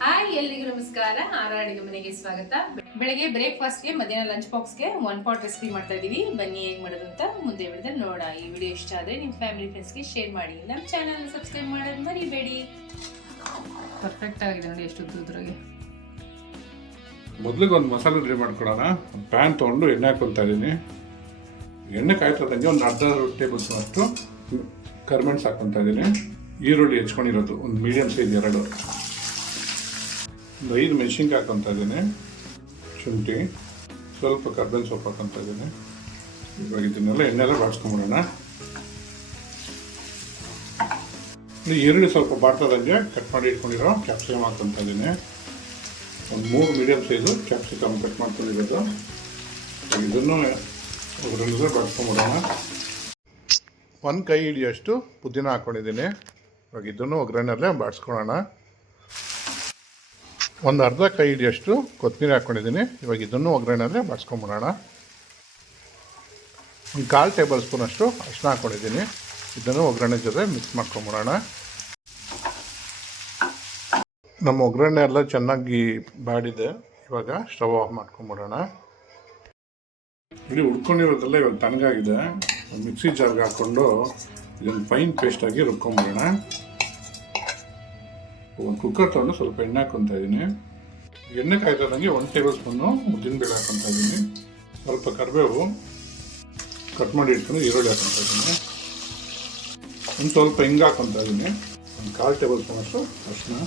Hi ಎಲ್ರಿಗೂ ನಮಸ್ಕಾರ. ಅಡುಗೆ ಮನೆಗೆ ಸ್ವಾಗತ. ಬೆಳಗ್ಗೆ ಬ್ರೇಕ್ಫಾಸ್ಟ್ಗೆ, ಮಧ್ಯಾಹ್ನ ಲಂಚ್ ಬಾಕ್ಸ್ಗೆ ಒನ್ ಪಾಟ್ ರೆಸಿಪಿ ಮಾಡ್ತಾ ಇದೀವಿ. ಬನ್ನಿ ಹೇಗೆ ಮಾಡೋದು ಅಂತ ಮುಂದೆ ವಿಡಿಯೋದಲ್ಲಿ ನೋಡೋಣ. ಈ ವಿಡಿಯೋ ಇಷ್ಟ ಆದರೆ ನಿಮ್ಮ ಫ್ಯಾಮಿಲಿ ಫ್ರೆಂಡ್ಸ್ಗೆ ಶೇರ್ ಮಾಡಿ. ನಮ್ಮ ಚಾನಲ್ ಸಬ್ಸ್ಕ್ರೈಬ್ ಮಾಡೋದು ಮರಿಬೇಡಿ. ಪರ್ಫೆಕ್ಟ್ ಆಗಿದೆ ನೋಡಿ, ಎಷ್ಟು ಉದ್ದುದ್ರಾಗೆ. ಮೊದಲಿಗೆ ಒಂದು ಮಸಾಲೆ ರೆಡಿ ಮಾಡ್ಕೊಳ್ಳೋಣ. ಪ್ಯಾನ್ ತೊಗೊಂಡು ಎಣ್ಣೆ ಹಾಕೊತಾ ಇದ್ದೀನಿ. ಎಣ್ಣೆ ಕಾಯ್ತದಂಗೆ ಒಂದು ಅರ್ಧ ಟೇಬಲ್ ಸ್ಪೂನ್ ಅಷ್ಟು ಕರ್ಮೆಂಟ್ಸ್ ಹಾಕೊತಾ ಇದ್ದೀನಿ. ಈರುಳ್ಳಿ ಹೆಚ್ಕೊಂಡಿರೋದು ಒಂದು ಮೀಡಿಯಮ್ ಸೈಜ್ 2, ಒಂದು 5 ಮೆಣಸಿನ್ಕಾಯಿ ಹಾಕೊತಾ ಇದ್ದೀನಿ. ಶುಂಠಿ, ಸ್ವಲ್ಪ ಕರ್ಬೇವಿನ ಸೊಪ್ಪು ಹಾಕೊತಾ ಇದ್ದೀನಿ. ಇವಾಗ ಇದನ್ನೆಲ್ಲ ಎಣ್ಣೆಲ್ಲ ಬಾಡಿಸ್ಕೊಂಬಿಡೋಣ. ಈರುಳ್ಳಿ ಸ್ವಲ್ಪ ಬಾಡ್ತದಂಗೆ ಕಟ್ ಮಾಡಿ ಇಟ್ಕೊಂಡಿರೋ ಕ್ಯಾಪ್ಸಿಕಮ್ ಹಾಕೊತಾ ಇದ್ದೀನಿ. ಒಂದು 3 ಮೀಡಿಯಮ್ ಸೈಜು ಕ್ಯಾಪ್ಸಿಕಮ್ ಕಟ್ ಮಾಡ್ಕೊಂಡಿರೋದು. ಇದನ್ನು ಒಗ್ಗರಣೆಗೆ ಬಾಡಿಸ್ಕೊಂಬಿಡೋಣ. 1 ಕೈ ಹಿಡಿಯೋಷ್ಟು ಪುದೀನ ಹಾಕ್ಕೊಂಡಿದ್ದೀನಿ. ಇವಾಗ ಇದನ್ನು ಒಗ್ಗರಣೆಯಲ್ಲೇ ಬಾಡಿಸ್ಕೊಳ್ಳೋಣ. ಒಂದು ಅರ್ಧ ಕೈ ಹಿಡಿಯೋಷ್ಟು ಕೊತ್ತಂಬರಿ ಹಾಕ್ಕೊಂಡಿದ್ದೀನಿ. ಇವಾಗ ಇದನ್ನು ಒಗ್ಗರಣೆಯಲ್ಲೇ ಬಾಡಿಸ್ಕೊಂಬಿಡೋಣ. ಒಂದು 1/4 ಟೇಬಲ್ ಸ್ಪೂನ್ ಅಷ್ಟು ಅರಿಶಿನ ಹಾಕ್ಕೊಂಡಿದ್ದೀನಿ. ಇದನ್ನು ಒಗ್ಗರಣೆ ಜೊತೆ ಮಿಕ್ಸ್ ಮಾಡ್ಕೊಂಬಿಡೋಣ. ನಮ್ಮ ಒಗ್ಗರಣೆ ಎಲ್ಲ ಚೆನ್ನಾಗಿ ಬಾಡಿದೆ. ಇವಾಗ ಸ್ಟವ್ ಆಫ್ ಮಾಡ್ಕೊಂಬಿಡೋಣ. ಇಲ್ಲಿ ಹುಡ್ಕೊಂಡಿರೋದೆಲ್ಲ ಇವಾಗ ತಣ್ಣಗಾಗಿದೆ. ಮಿಕ್ಸಿ ಜಾರ್ಗೆ ಹಾಕ್ಕೊಂಡು ಇದನ್ನು ಫೈನ್ ಪೇಸ್ಟಾಗಿ ರುಬ್ಕೊಂಬಿಡೋಣ. ಒಂದು ಕುಕ್ಕರ್ ತೊಗೊಂಡು ಸ್ವಲ್ಪ ಎಣ್ಣೆ ಹಾಕ್ಕೊತಾ ಇದ್ದೀನಿ. ಎಣ್ಣೆ ಕಾಯ್ತದಂಗೆ 1 ಟೇಬಲ್ ಸ್ಪೂನು ಉದ್ದಿನಬೇಳೆ ಹಾಕ್ಕೊತಾ ಇದ್ದೀನಿ. ಸ್ವಲ್ಪ ಕರಿಬೇವು ಕಟ್ ಮಾಡಿ ಇಟ್ಕೊಂಡು ಈರುಳ್ಳಿ ಹಾಕ್ಕೊತಾ ಇದ್ದೀನಿ. ಒಂದು ಸ್ವಲ್ಪ ಹಿಂಗೆ ಹಾಕ್ಕೊತಾ ಇದ್ದೀನಿ. ಒಂದು 1/4 ಟೇಬಲ್ ಸ್ಪೂನ್ ಅಷ್ಟು ಅರಿಶಿನ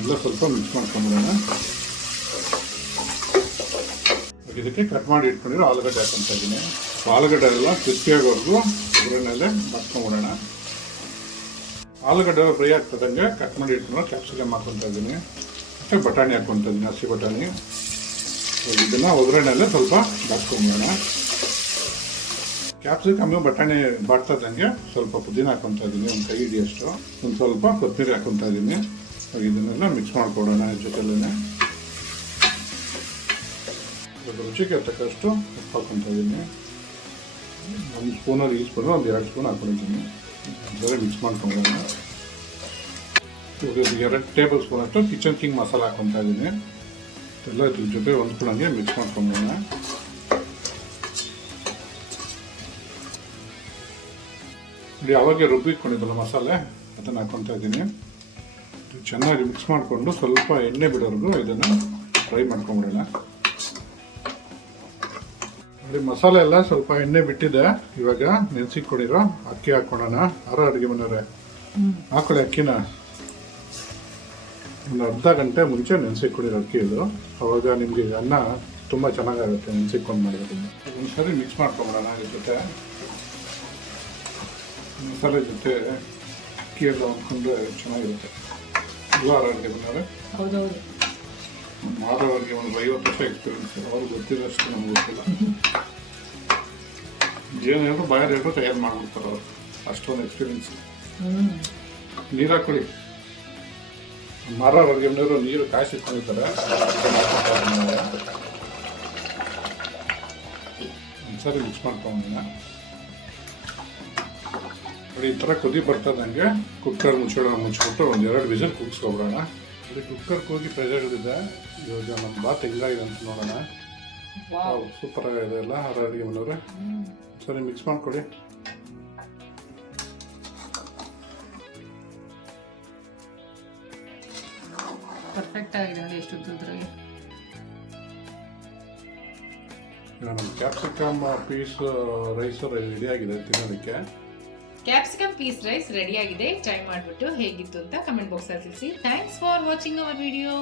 ಎಲ್ಲ ಸ್ವಲ್ಪ ಮಿಕ್ಸ್ ಮಾಡ್ಕೊಂಬಿಡೋಣ. ಇದಕ್ಕೆ ಕಟ್ ಮಾಡಿ ಇಟ್ಕೊಂಡಿರೋ ಆಲೂಗಡ್ಡೆ ಹಾಕ್ಕೊತಾ ಇದ್ದೀನಿ. ಆಲೂಗಡ್ಡೆ ಎಲ್ಲ ಕ್ರಿಸ್ಪಿಯಾಗೋವರೆಗೂ ಒಗ್ಗರಣೆಯಲ್ಲೇ ಬಾಡ್ಸ್ಕೊಂಬಿಡೋಣ. ಆಲೂಗಡ್ಡೆ ಫ್ರೈ ಆಗ್ತದಂಗೆ ಕಟ್ ಮಾಡಿ ಇಟ್ಕೊಂಡು ಕ್ಯಾಪ್ಸಿಕಮ್ ಹಾಕ್ಕೊತಾ ಇದ್ದೀನಿ. ಮತ್ತು ಬಟಾಣಿ ಹಾಕ್ಕೊತಾ ಇದ್ದೀನಿ, ಹಸಿ ಬಟಾಣಿ. ಇದನ್ನು ಒಗ್ಗರಣೆಯಲ್ಲೇ ಸ್ವಲ್ಪ ಬಾಡ್ಸ್ಕೊಂಬಿಡೋಣ. ಕ್ಯಾಪ್ಸಿಕಮ್ ಬಟಾಣಿ ಬಾಡ್ತದಂಗೆ ಸ್ವಲ್ಪ ಪುದೀನ ಹಾಕ್ಕೊತಾ ಇದ್ದೀನಿ, ಒಂದು ಕೈ ಹಿಡಿಯೋಷ್ಟು. ಒಂದು ಸ್ವಲ್ಪ ಕೊತ್ತಂಬರಿ ಹಾಕ್ಕೊತಾ ಇದ್ದೀನಿ. ಇದನ್ನೆಲ್ಲ ಮಿಕ್ಸ್ ಮಾಡ್ಕೊಡೋಣ ಜೊತೆಲೇ. ರುಚಿಗೆ ತಕ್ಕಷ್ಟು ಉಪ್ಪು ಹಾಕ್ಕೊತಾ ಇದ್ದೀನಿ. 1 ಸ್ಪೂನಲ್ಲಿ ಈ ಸ್ಪೂನು ಒಂದು 2 ಸ್ಪೂನ್ ಹಾಕ್ಕೊಂಡಿದ್ದೀನಿ. ಅದರಲ್ಲೇ ಮಿಕ್ಸ್ ಮಾಡ್ಕೊಂಬೋಣ. 2 ಟೇಬಲ್ ಸ್ಪೂನ್ ಅಷ್ಟು ಕಿಚನ್ ಕಿಂಗ್ ಮಸಾಲ ಹಾಕ್ಕೊತಾ ಇದ್ದೀನಿ. ಎಲ್ಲ ಇದ್ರ ಜೊತೆ ಹೊಂದ್ಕೊಂಡಂಗೆ ಮಿಕ್ಸ್ ಮಾಡ್ಕೊಂಬೋಣ. ಯಾವಾಗ ರುಬ್ಬಿಕೊಂಡಿದ್ದಲ್ಲ ಮಸಾಲೆ, ಅದನ್ನು ಹಾಕ್ಕೊತಾ ಇದ್ದೀನಿ. ಚೆನ್ನಾಗಿ ಮಿಕ್ಸ್ ಮಾಡಿಕೊಂಡು ಸ್ವಲ್ಪ ಎಣ್ಣೆ ಬಿಡೋರ್ಗು ಇದನ್ನು ಫ್ರೈ ಮಾಡ್ಕೊಂಬಿಡೋಣ. ಮಸಾಲೆ ಎಲ್ಲ ಸ್ವಲ್ಪ ಎಣ್ಣೆ ಬಿಟ್ಟಿದೆ. ಇವಾಗ ನೆನೆಸಿಕೊಂಡಿರೋ ಅಕ್ಕಿ ಹಾಕ್ಕೊಳ್ಳೋಣ. ಅಡುಗೆ ಮನೆಯವರೇ ಹಾಕೊಳ್ಳಿ ಅಕ್ಕಿನ. ಒಂದು ಅರ್ಧ ಗಂಟೆ ಮುಂಚೆ ನೆನೆಸಿಕೊಂಡಿರೋ ಅಕ್ಕಿ ಇದು. ಅವಾಗ ನಿಮಗೆ ಅನ್ನ ತುಂಬ ಚೆನ್ನಾಗಾಗುತ್ತೆ ನೆನೆಸಿಕೊಂಡು ಮಾಡಿರೋದ್ರಿಂದ. ಒಂದ್ಸರಿ ಮಿಕ್ಸ್ ಮಾಡ್ಕೊಂಬಿಡೋಣ. ಇದ್ರ ಜೊತೆ ಮಸಾಲೆ ಜೊತೆ ಅಕ್ಕಿ ಎಲ್ಲ ಹೊಂದ್ಕೊಂಡು ಚೆನ್ನಾಗಿರುತ್ತೆ. ಅಡುಗೆ ಮನೆಯವರೇ ಹೌದೌದು, ಮಾಡೋರಿಗೆ ಒಂದು 50 ವರ್ಷ ಎಕ್ಸ್ಪೀರಿಯನ್ಸ್. ಅವ್ರಿಗೆ ಗೊತ್ತಿರೋಷ್ಟು ನಮ್ಗೆ ಗೊತ್ತಿಲ್ಲ. ಏನು ಹೇಳಿದ್ರು ಬಾಯಲ್ಲಿ ಹೇಳಿದ್ರು ತಯಾರು ಮಾಡ್ಬಿಡ್ತಾರೆ ಅವರು. ಅಷ್ಟೊಂದು ಎಕ್ಸ್ಪೀರಿಯನ್ಸ್. ನೀರು ಹಾಕೊಳ್ಳಿ. ಮಾರೋರಿಗೆ ನೀರು ಕಾಯಿಸಿಟ್ಕೊಂಡಿರ್ತಾರೆ. ಒಂದ್ಸರಿ ಮಿಕ್ಸ್ ಮಾಡ್ಕೊಂಡ ನೋಡಿ. ಈ ಥರ ಕುದಿ ಬರ್ತದಂಗೆ ಕುಕ್ಕರ್ ಮುಚ್ಚಿಬಿಟ್ಟು ಒಂದು 2 ವಿಸಿಲ್ ಕೂಗಿಸ್ಕೊಬಿಡೋಣ. ಇಲ್ಲಿ ಕುಕ್ಕರ್ಗೆ ಹೋಗಿ ಪ್ರೆಷರ್ ಹಿಡಿದೆ. ಇವಾಗ ನಮ್ಮ ಬಾತ್ ಹೆಂಗಾಗಿದೆ ಅಂತ ನೋಡೋಣ. ಸೂಪರ್ ಆಗಿದೆ ಅಲ್ಲ ಅಡುಗೆ ಮನೆಯವ್ರೆ. ಸರಿ ಮಿಕ್ಸ್ ಮಾಡಿಕೊಡಿ. ಪರ್ಫೆಕ್ಟ್ ಆಗಿದೆ ನೋಡಿ, ಎಷ್ಟು ಉದ್ದುದ್ರಾಗೆ. ನಮ್ಮ ಕ್ಯಾಪ್ಸಿಕಮ್ ಪೀಸ್ ರೈಸ್ ರೆಡಿಯಾಗಿದೆ ತಿನ್ನೋದಕ್ಕೆ. ಕ್ಯಾಪ್ಸಿಕಮ್ ಪೀಸ್ ರೈಸ್ ರೆಡಿ ಆಗಿದೆ. ಟ್ರೈ ಮಾಡಿಬಿಟ್ಟು ಹೇಗಿತ್ತು ಅಂತ ಕಮೆಂಟ್ ಬಾಕ್ಸಲ್ಲಿ ತಿಳಿಸಿ. Thanks for watching our video.